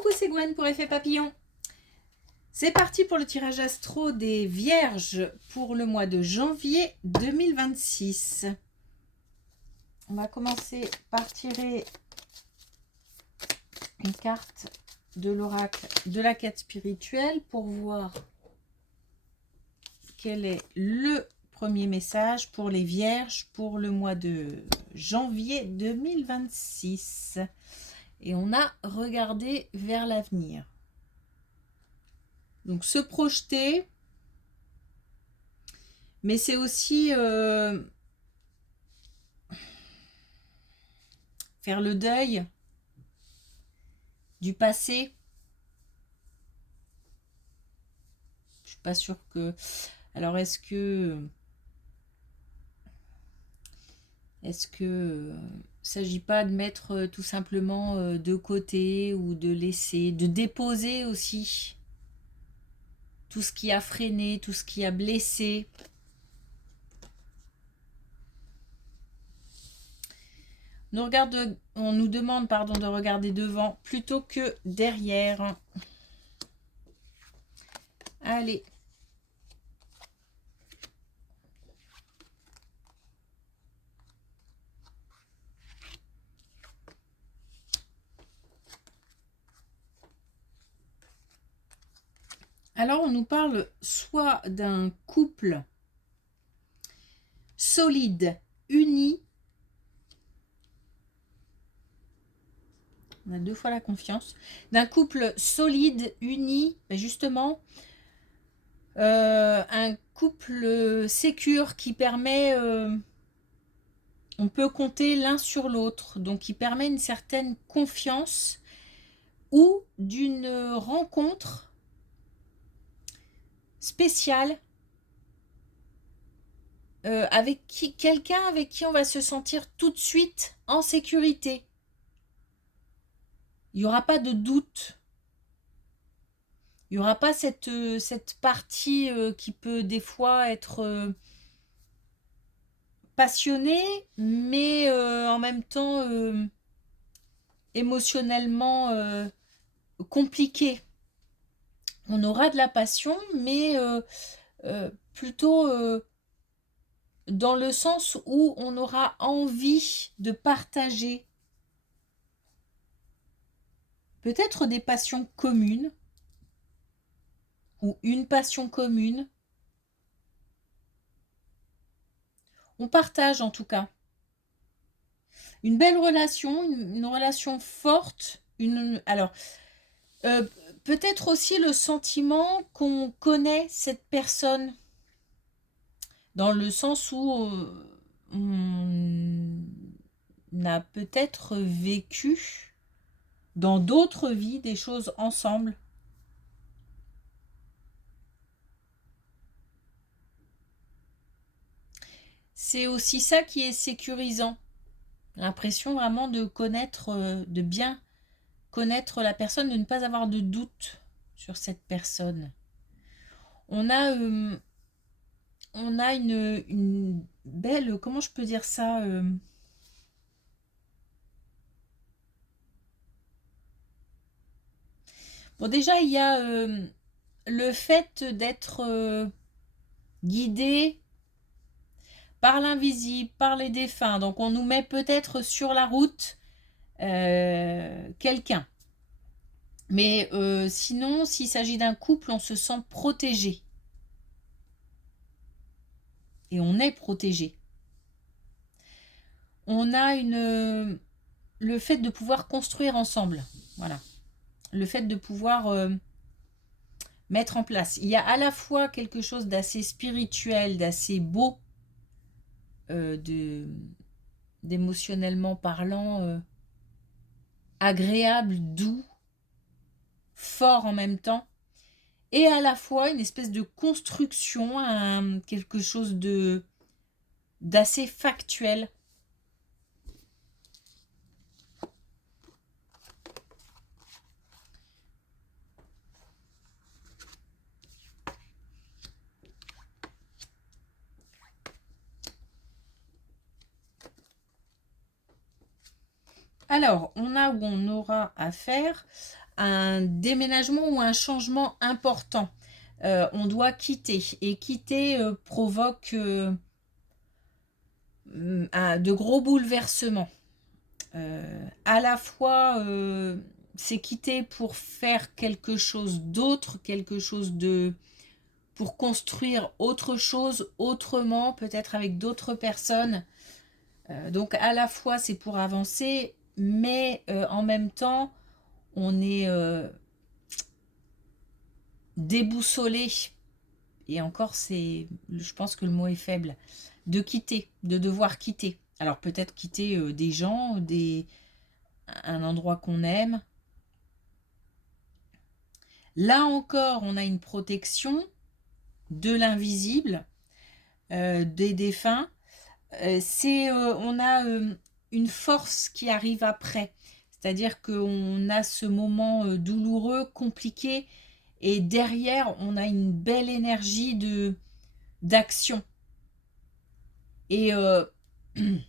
Coucou, c'est Gwen pour Effet Papillon. C'est parti pour le tirage astro des Vierges pour le mois de janvier 2026. On va commencer par tirer une carte de l'oracle de la quête spirituelle pour voir quel est le premier message pour les Vierges pour le mois de janvier 2026. Et on a regardé vers l'avenir. Donc se projeter, mais c'est aussi faire le deuil du passé. Je suis pas sûre que... Alors est-ce que s'agit pas de mettre tout simplement de côté ou de laisser, de déposer aussi tout ce qui a freiné, tout ce qui a blessé. On nous demande de regarder devant plutôt que derrière. Allez. Alors, on nous parle soit d'un couple solide, uni. On a deux fois la confiance. D'un couple solide, uni, justement, un couple sécure qui permet... on peut compter l'un sur l'autre, donc qui permet une certaine confiance ou d'une rencontre spéciale avec quelqu'un avec qui on va se sentir tout de suite en sécurité. Il n'y aura pas de doute. Il n'y aura pas cette partie qui peut des fois être passionnée, mais en même temps émotionnellement compliquée. On aura de la passion, mais plutôt dans le sens où on aura envie de partager peut-être des passions communes ou une passion commune. On partage en tout cas une belle relation, une relation forte. Alors, peut-être aussi le sentiment qu'on connaît cette personne, dans le sens où on a peut-être vécu dans d'autres vies des choses ensemble. C'est aussi ça qui est sécurisant. L'impression vraiment de connaître, de bien connaître la personne, de ne pas avoir de doute sur cette personne. On a une belle, comment je peux dire ça, bon, déjà, il y a le fait d'être guidé par l'invisible, par les défunts. Donc, on nous met peut-être sur la route quelqu'un. Mais sinon, s'il s'agit d'un couple, on se sent protégé. Et on est protégé. On a le fait de pouvoir construire ensemble. Voilà. Le fait de pouvoir mettre en place. Il y a à la fois quelque chose d'assez spirituel, d'assez beau, d'émotionnellement parlant, agréable, doux, fort en même temps, et à la fois une espèce de construction, quelque chose d'assez factuel. Alors, on a où on aura affaire un déménagement ou un changement important. On doit quitter. Et quitter provoque de gros bouleversements. À la fois, c'est quitter pour faire quelque chose d'autre, pour construire autre chose autrement, peut-être avec d'autres personnes. Donc à la fois, c'est pour avancer, mais en même temps, on est déboussolé. Et encore, je pense que le mot est faible. De quitter, de devoir quitter. Alors peut-être quitter des gens, un endroit qu'on aime. Là encore, on a une protection de l'invisible, des défunts. On a une force qui arrive après. C'est-à-dire qu'on a ce moment douloureux, compliqué, et derrière, on a une belle énergie d'action. Et une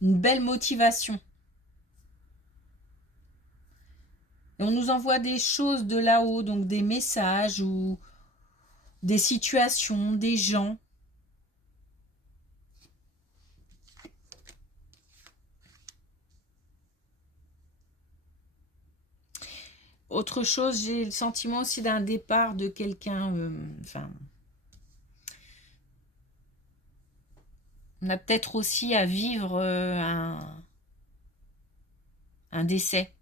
belle motivation. Et on nous envoie des choses de là-haut, donc des messages ou des situations, des gens. Autre chose, j'ai le sentiment aussi d'un départ de quelqu'un. On a peut-être aussi à vivre un décès.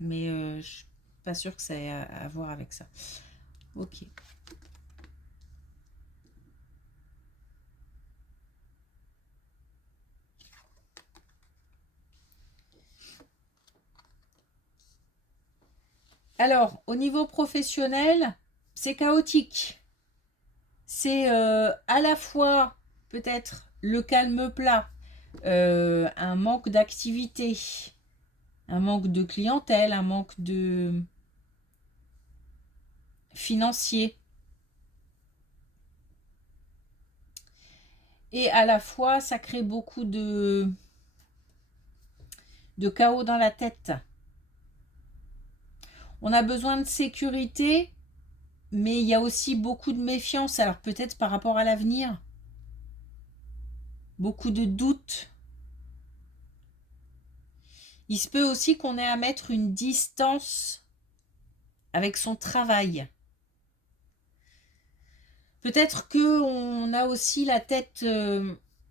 Mais je suis pas sûre que ça ait à voir avec ça. Ok. Alors, au niveau professionnel, c'est chaotique. C'est à la fois peut-être le calme plat, un manque d'activité, un manque de clientèle, un manque de financier. Et à la fois, ça crée beaucoup de chaos dans la tête. On a besoin de sécurité, mais il y a aussi beaucoup de méfiance. Alors peut-être par rapport à l'avenir, beaucoup de doutes. Il se peut aussi qu'on ait à mettre une distance avec son travail. Peut-être qu'on a aussi la tête,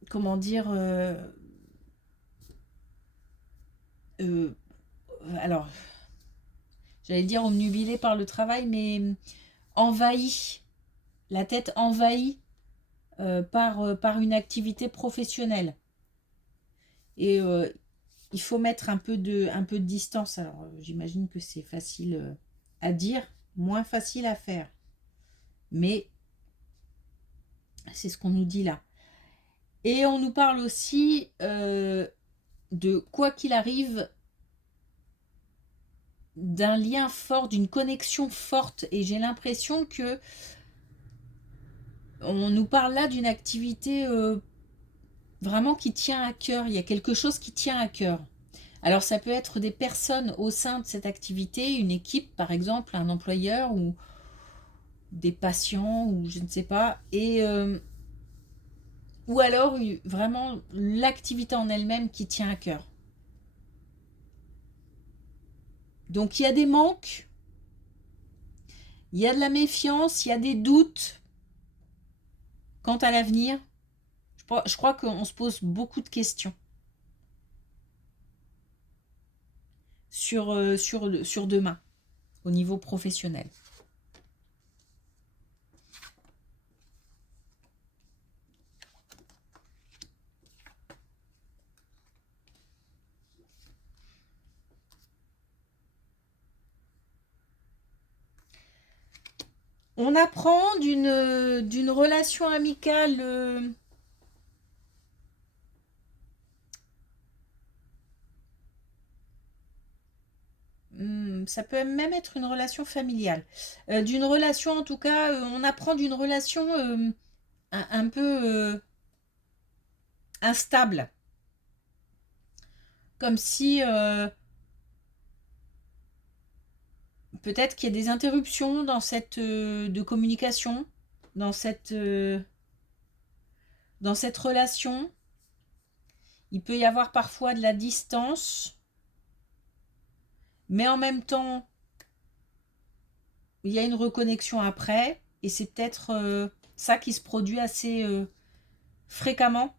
comment dire, alors, j'allais dire omnubilé par le travail, mais envahi, la tête envahie par une activité professionnelle. Et il faut mettre un peu de distance. Alors, j'imagine que c'est facile à dire, moins facile à faire. Mais c'est ce qu'on nous dit là. Et on nous parle aussi de quoi qu'il arrive, d'un lien fort, d'une connexion forte. Et j'ai l'impression que on nous parle là d'une activité vraiment qui tient à cœur. Il y a quelque chose qui tient à cœur. Alors ça peut être des personnes au sein de cette activité, une équipe par exemple, un employeur ou des patients ou je ne sais pas. Et ou alors vraiment l'activité en elle-même qui tient à cœur. Donc il y a des manques, il y a de la méfiance, il y a des doutes quant à l'avenir. Je crois qu'on se pose beaucoup de questions sur demain, au niveau professionnel. On apprend d'une relation amicale ça peut même être une relation familiale. D'une relation, en tout cas, on apprend d'une relation un peu instable. comme si peut-être qu'il y a des interruptions dans cette de communication, dans cette relation. Il peut y avoir parfois de la distance, mais en même temps, il y a une reconnexion après, et c'est peut-être ça qui se produit assez fréquemment.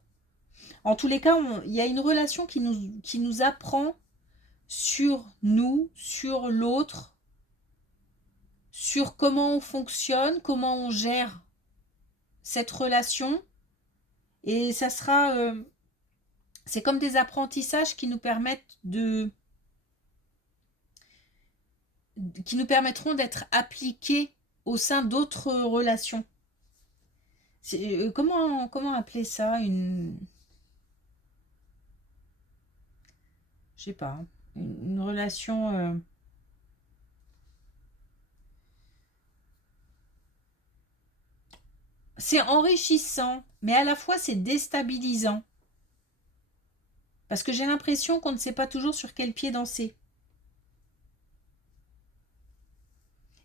En tous les cas, il y a une relation qui nous apprend sur nous, sur l'autre, sur comment on fonctionne, comment on gère cette relation. Et ça sera... c'est comme des apprentissages qui nous permettent qui nous permettront d'être appliqués au sein d'autres relations. Comment appeler ça une... Je sais pas. Une relation... C'est enrichissant, mais à la fois c'est déstabilisant. Parce que j'ai l'impression qu'on ne sait pas toujours sur quel pied danser.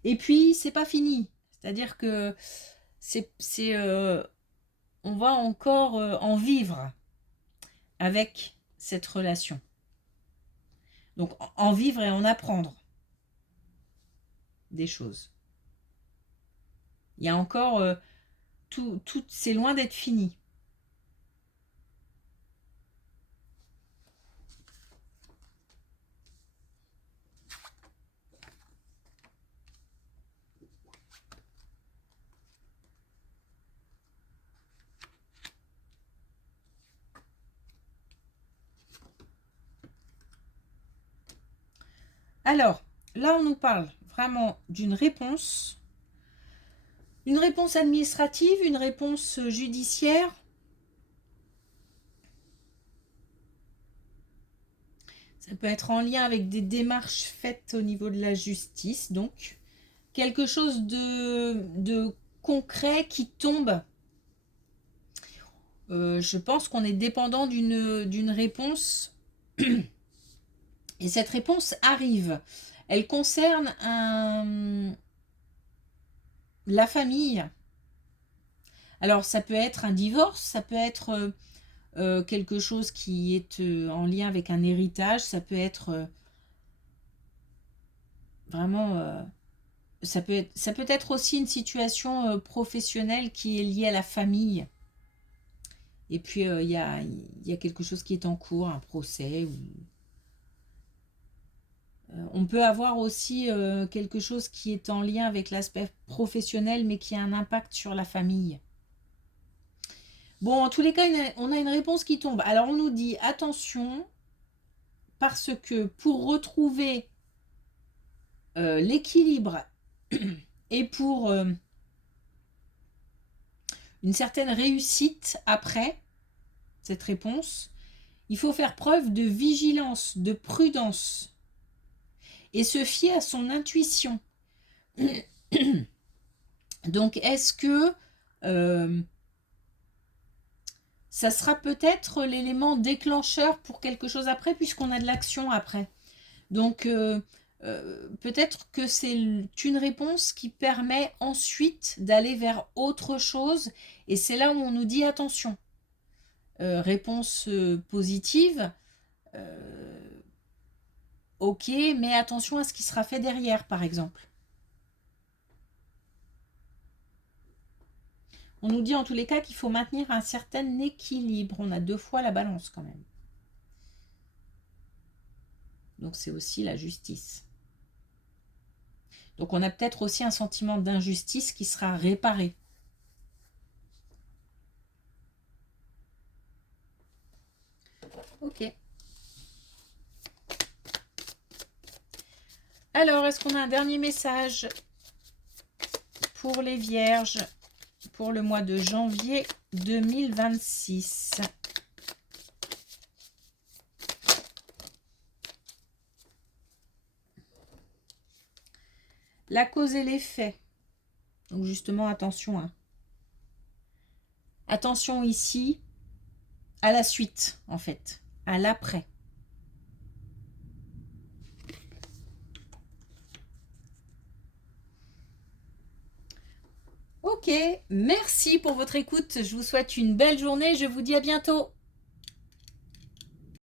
Et puis, c'est pas fini. C'est-à-dire que on va encore en vivre avec cette relation. Donc, en vivre et en apprendre des choses. Il y a encore... tout, c'est loin d'être fini. Alors, là, on nous parle vraiment d'une réponse. Une réponse administrative, une réponse judiciaire. Ça peut être en lien avec des démarches faites au niveau de la justice. Donc, quelque chose de concret qui tombe. Je pense qu'on est dépendant d'une réponse. Et cette réponse arrive. Elle concerne la famille. Alors, ça peut être un divorce, ça peut être quelque chose qui est en lien avec un héritage, ça peut être vraiment... ça peut être aussi une situation professionnelle qui est liée à la famille. Et puis, il y a quelque chose qui est en cours, un procès. On peut avoir aussi quelque chose qui est en lien avec l'aspect professionnel, mais qui a un impact sur la famille. Bon, en tous les cas, on a une réponse qui tombe. Alors, on nous dit, attention, parce que pour retrouver l'équilibre et pour une certaine réussite après cette réponse, il faut faire preuve de vigilance, de prudence et se fier à son intuition. Donc, est-ce que ça sera peut-être l'élément déclencheur pour quelque chose après, puisqu'on a de l'action après. Donc, peut-être que c'est une réponse qui permet ensuite d'aller vers autre chose. Et c'est là où on nous dit attention. Réponse positive. Ok, mais attention à ce qui sera fait derrière, par exemple. On nous dit en tous les cas qu'il faut maintenir un certain équilibre. On a 2 fois la balance quand même. Donc c'est aussi la justice. Donc on a peut-être aussi un sentiment d'injustice qui sera réparé. Ok. Alors, est-ce qu'on a un dernier message pour les Vierges pour le mois de janvier 2026? La cause et l'effet. Donc justement, attention. Hein. Attention ici à la suite, en fait, à l'après. Ok, merci pour votre écoute. Je vous souhaite une belle journée. Je vous dis à bientôt.